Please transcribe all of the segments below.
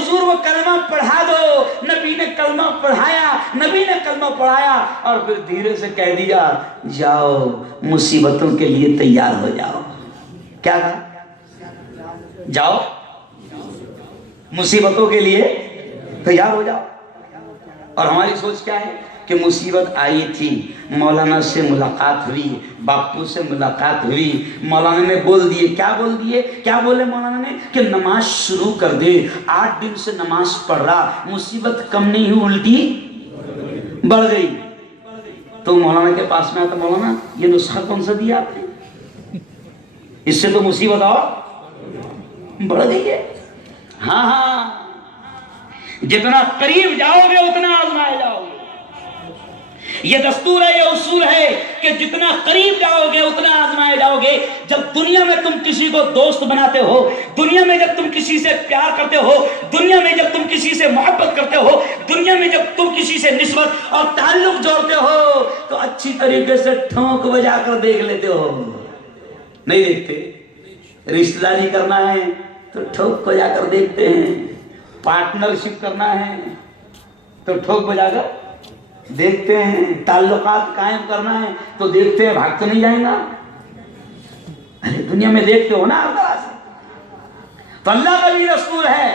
حضور وہ کلمہ پڑھا دو. نبی نے کلمہ پڑھایا, نبی نے کلمہ پڑھایا اور پھر دھیرے سے کہہ دیا جاؤ مصیبتوں کے لیے تیار ہو جاؤ. کیا کہا؟ جاؤ مصیبتوں کے لیے تیار ہو جاؤ. اور ہماری سوچ کیا ہے کہ مصیبت آئی تھی, مولانا سے ملاقات ہوئی, باپو سے ملاقات ہوئی, مولانا نے بول دیے. کیا بول دیے؟ کیا بولے مولانا نے کہ نماز شروع کر دے. 8 دن سے نماز پڑھ رہا, مصیبت کم نہیں ہوئی الٹی بڑھ گئی. تو مولانا کے پاس میں آتا, مولانا یہ نسخہ کون سا دیا آپ نے؟ اس سے تو مصیبت اور بڑھ گئی ہے. ہاں ہاں, جتنا قریب جاؤ گے اتنا آزمائے جاؤ گے. یہ دستور ہے, یہ اصول ہے کہ جتنا قریب جاؤ گے اتنا آزمائے جاؤ گے. جب دنیا میں تم کسی کو دوست بناتے ہو, دنیا میں جب تم کسی سے پیار کرتے ہو, دنیا میں جب تم کسی سے محبت کرتے ہو, دنیا میں جب تم کسی سے نسبت اور تعلق جوڑتے ہو تو اچھی طریقے سے ٹھونک بجا کر دیکھ لیتے ہو. نہیں دیکھتے؟ رشتہ داری کرنا ہے تو ٹھوک بجا کر دیکھتے ہیں, پارٹنرشپ کرنا ہے تو ٹھوک بجا کر دیکھتے ہیں, تعلقات قائم کرنا ہے تو دیکھتے ہیں, بھاگ تو نہیں جائیں گا. ارے دنیا میں دیکھتے ہو نا ہر طرح سے. تو اللہ کا بھی دستور ہے,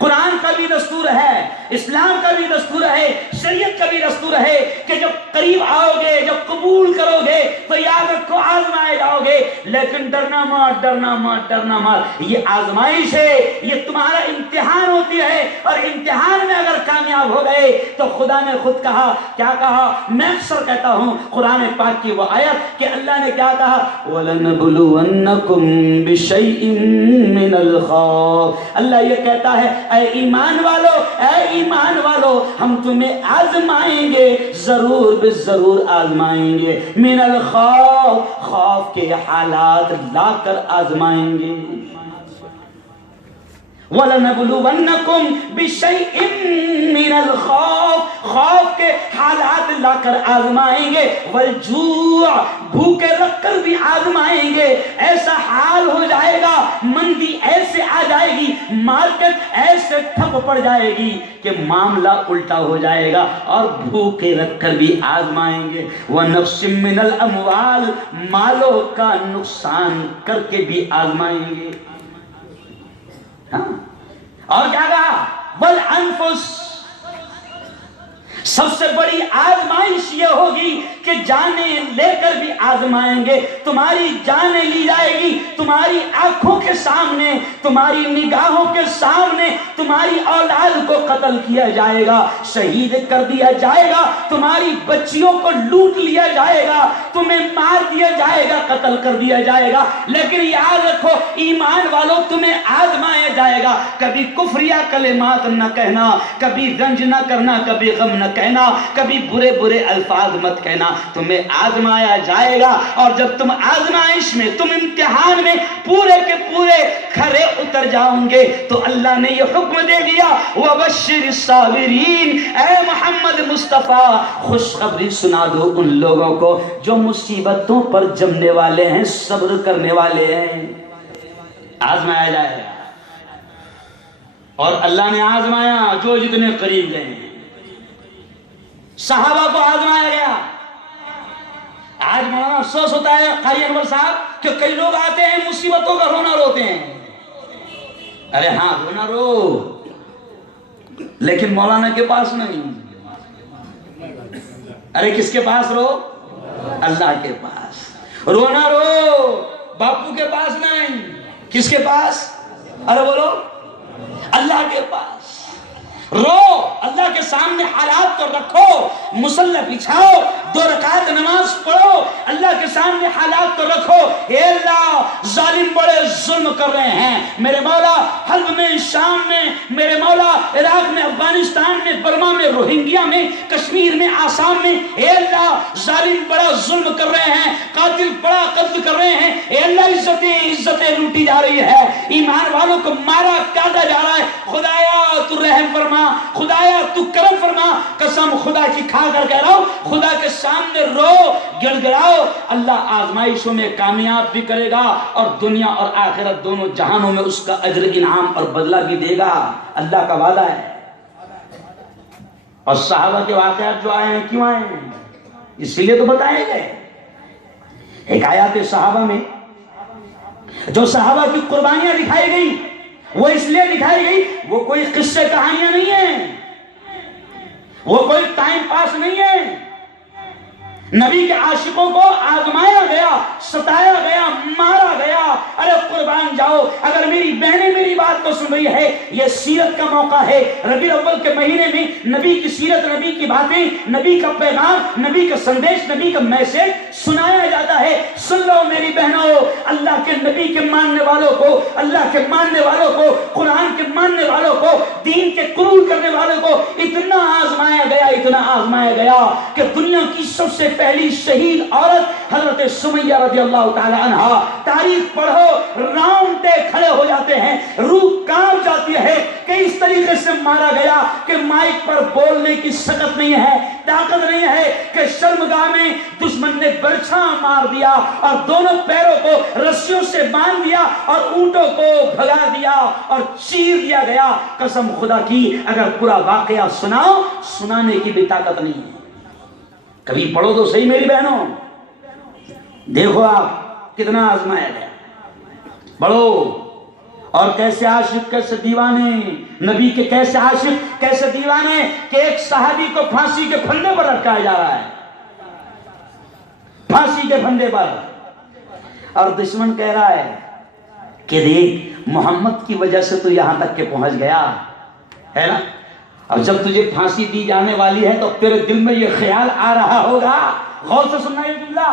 قرآن کا بھی دستور ہے, اسلام کا بھی دستور ہے, شریعت کا بھی دستور ہے کہ جب قریب آؤ گے, جب قبول کرو گے تو یاد رکھو آزمائے جاؤ گے. لیکن ڈرنا مت, ڈرنا مت, ڈرنا مت. یہ آزمائش ہے, یہ تمہارا امتحان ہوتی ہے, اور امتحان میں اگر کامیاب ہو گئے تو خدا نے خود کہا. کیا کہا؟ میں اکثر کہتا ہوں قرآن پاک کی وہ آیت کہ اللہ نے کیا کہا, وَلَنَبْلُوَنَّكُمْ بِشَيْءٍ مِّنَ الْخَوْفِ. اللہ یہ کہتا ہے اے ایمان والو, اے ایمان والو, ہم تمہیں آزمائیں گے, ضرور بے ضرور آزمائیں گے. من الخوف, خوف کے حالات لا کر آزمائیں گے. وَلَنَبْلُوَنَّكُمْ بِشَيْءٍ مِّنَ الْخَوْفِ, خوف کے حالات لا کر آزمائیں گے. وَالْجُوعِ, بھوکے رکھ کر بھی آزمائیں گے. ایسا حال ہو جائے گا, مندی ایسے آ جائے گی, مارکیٹ ایسے ٹھپ پڑ جائے گی کہ معاملہ الٹا ہو جائے گا, اور بھوکے رکھ کر بھی آزمائیں گے. وَنَفْسٍ مِّنَ الْأَمْوَالِ, مالوں کا نقصان کر کے بھی آزمائیں گے. اور کیا کہا؟ والانفس, سب سے بڑی آزمائش یہ ہوگی کہ جانیں لے کر بھی آزمائیں گے. تمہاری جانیں لی جائے گی, تمہاری آنکھوں کے سامنے, تمہاری نگاہوں کے سامنے تمہاری اولاد کو قتل کیا جائے گا, شہید کر دیا جائے گا, تمہاری بچیوں کو لوٹ لیا جائے گا, تمہیں مار دیا جائے گا, قتل کر دیا جائے گا. لیکن یاد رکھو ایمان والوں, تمہیں آزمایا جائے گا. کبھی کفریہ کلمات نہ کہنا, کبھی رنج نہ کرنا, کبھی غم نہ کہنا, کبھی برے برے الفاظ مت کہنا. تمہیں آزمایا جائے گا, اور جب تم آزمائش میں, تم امتحان میں پورے کے پورے کھرے اتر جاؤں گے تو اللہ نے یہ حکم دے دیا وَبَشِّرِ الصَّابِرِينَ, اے محمد مصطفیٰ خوشخبری سنا دو ان لوگوں کو جو مصیبتوں پر جمنے والے ہیں, صبر کرنے والے ہیں. آزمایا جائے گا, اور اللہ نے آزمایا جو جتنے قریب گئے ہیں. صحابہ کو آزمایا گیا. آج مولانا افسوس ہوتا ہے قاری انور صاحب کہ کئی لوگ آتے ہیں مصیبتوں کا رونا روتے ہیں. ارے ہاں رونا رو, لیکن مولانا کے پاس نہیں. ارے کس کے پاس رو؟ اللہ کے پاس. رونا رو, باپو کے پاس نہیں. کس کے پاس؟ ارے بولو, اللہ کے پاس. رو, اللہ کے سامنے حالات کو رکھو, مصلی بچھاؤ, 2 رکعت نماز پڑھو, اللہ کے سامنے حالات کو رکھو. اے اللہ ظالم بڑے ظلم کر رہے ہیں, میرے مولا حلب میں, شام میں, میرے مولا عراق میں, افغانستان میں, برما میں, روہنگیا میں, کشمیر میں, آسام میں. اے اللہ ظالم بڑا ظلم کر رہے ہیں, قاتل بڑا قتل کر رہے ہیں. اے اللہ عزتیں لوٹی جا رہی ہے, ایمان والوں کو مارا کاٹا جا رہا ہے. خدایا تو رحم فرما, خدایا تو کرم فرما. قسم خدا کی کھا کر کہہ رہا ہوں, خدا کے سامنے رو, گڑ گڑاؤ, اللہ آزمائشوں میں کامیاب بھی کرے گا اور دنیا اور آخرت دونوں جہانوں میں اس کا اجر انعام اور بدلہ بھی دے گا، اللہ کا وعدہ ہے۔ اور صحابہ کے واقعات جو آئے ہیں کیوں آئے ہیں؟ اس لیے تو بتائے گئے۔ ایک آیات صحابہ میں جو صحابہ کی قربانیاں دکھائی گئی وہ اس لیے دکھائی گئی، وہ کوئی قصے کہانیاں نہیں ہیں، وہ کوئی ٹائم پاس نہیں ہے۔ نبی کے عاشقوں کو آزمایا گیا، ستایا گیا، مارا گیا۔ ارے قربان جاؤ، اگر میری بہنیں میری بات کو سن رہی ہے، یہ سیرت کا موقع ہے۔ ربیع الاول کے مہینے میں نبی کی سیرت، نبی کی باتیں، نبی کا پیغام، نبی کا سندیش، نبی کا میسج سنایا جاتا ہے۔ سن لو میری بہنوں، اللہ کے نبی کے ماننے والوں کو، اللہ کے ماننے والوں کو، قرآن کے ماننے والوں کو، دین کے قبول کرنے والوں کو اتنا آزمایا گیا، اتنا آزمایا گیا کہ دنیا کی سب سے پہلی شہید عورت حضرت سمیہ رضی اللہ تعالی عنہ، تاریخ پڑھو رونگٹے کھڑے ہو جاتے ہیں، روح کانپ جاتی ہے کہ اس طریقے سے مارا گیا کہ مائک پر بولنے کی سکت نہیں ہے، طاقت نہیں ہے، کہ شرمگاہ میں دشمن نے برچھا مار دیا اور دونوں پیروں کو رسیوں سے باندھ دیا اور اونٹوں کو بھگا دیا اور چیر دیا گیا۔ قسم خدا کی اگر پورا واقعہ سناؤ، سنانے کی بھی طاقت نہیں ہے۔ کبھی پڑھو تو صحیح میری بہنوں، دیکھو آپ کتنا آزمایا گیا، پڑھو۔ اور کیسے عاشق، کیسے دیوانے، نبی کے کیسے عاشق، کیسے دیوانے کہ ایک صحابی کو پھانسی کے پھندے پر لٹکایا جا رہا ہے، پھانسی کے پھندے پر، اور دشمن کہہ رہا ہے کہ دیکھ محمد کی وجہ سے تو یہاں تک کہ پہنچ گیا ہے نا، اب جب تجھے پھانسی دی جانے والی ہے تو تیرے دل میں یہ خیال آ رہا ہوگا، غور سے سننا یہ جملہ،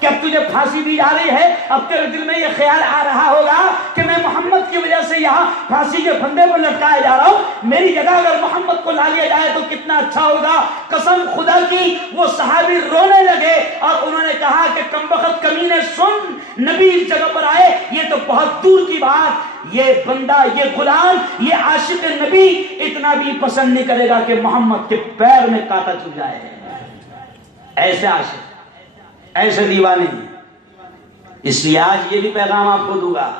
کہ اب تجھے پھانسی دی جا رہی ہے، اب تیرے دل میں یہ خیال آ رہا ہوگا کہ میں محمد کی وجہ سے یہاں پھانسی کے پھندے پر لٹکایا جا رہا ہوں، میری جگہ اگر محمد کو لا لیا جائے تو کتنا اچھا ہوگا۔ قسم خدا کی وہ صحابی رونے لگے اور انہوں نے کہا کہ کمبخت کمینے سن، نبی اس جگہ پر آئے یہ تو بہت دور کی بات، یہ بندہ، یہ غلام، یہ عاشق نبی اتنا بھی پسند نہیں کرے گا کہ محمد کے پیر میں کانٹا چبھ جائے۔ ایسے عاشق، ایسے دیوانے۔ اس لیے آج یہ بھی پیغام آپ کو دوں گا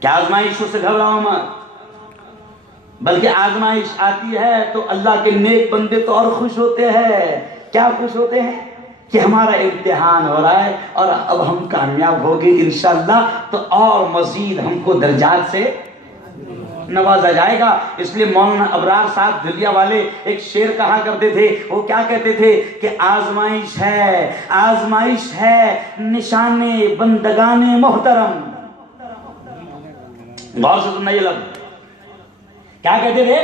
کہ آزمائشوں سے گھبراؤ مت، بلکہ آزمائش آتی ہے تو اللہ کے نیک بندے تو اور خوش ہوتے ہیں۔ کیا خوش ہوتے ہیں؟ کہ ہمارا امتحان ہو رہا ہے اور اب ہم کامیاب ہو گئے انشاءاللہ، تو اور مزید ہم کو درجات سے نوازا جائے گا۔ اس لیے مولانا ابرار صاحب دھلیا والے ایک شعر کہا کرتے تھے، وہ کیا کہتے تھے کہ آزمائش ہے، آزمائش ہے نشان بندگان محترم۔ غور سے سننا یہ لفظ، کیا کہتے تھے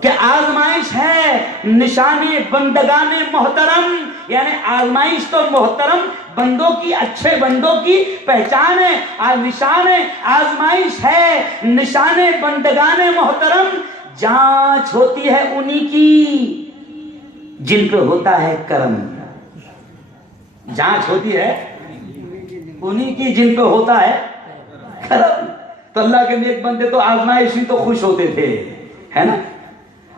کہ آزمائش ہے نشان بندگان محترم، یعنی آزمائش تو محترم بندوں کی، اچھے بندوں کی پہچان ہے، نشان ہے، آزمائش ہے نشان بندگان محترم، جانچ ہوتی ہے انہی کی جن پہ ہوتا ہے کرم، جانچ ہوتی ہے انہی کی جن پہ ہوتا ہے کرم۔ تو اللہ کے نیک بندے تو آزمائش ہی تو خوش ہوتے تھے، ہے نا،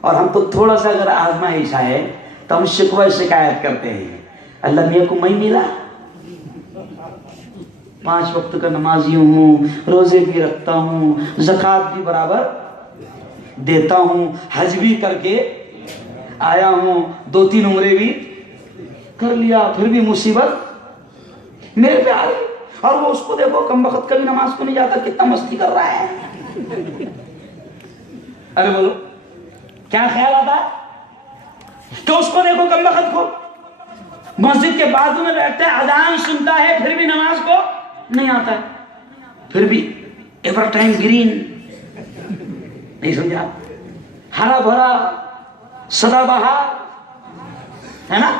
اور ہم تو تھوڑا سا اگر آزمائش آئے تو ہم شکوہ شکایت کرتے ہیں، اللہ میاں کو میں ملا، 5 وقت کا نمازی ہوں، روزے بھی رکھتا ہوں، زکوٰۃ بھی برابر دیتا ہوں، حج بھی کر کے آیا ہوں، 2-3 عمرے بھی کر لیا، پھر بھی مصیبت میرے پہ آ رہی، اور وہ اس کو دیکھو کم وقت کبھی نماز کو نہیں جاتا، کتنا مستی کر رہا ہے۔ ارے بولو کیا خیال آتا ہے کہ اس کو دیکھو کم وقت کو مسجد کے بازو میں بیٹھتا ہے، اذان سنتا ہے، پھر بھی نماز کو نہیں آتا ہے، پھر بھی ایور ٹائم گرین، نہیں سمجھا، ہرا بھرا سدا بہار، ہے نا،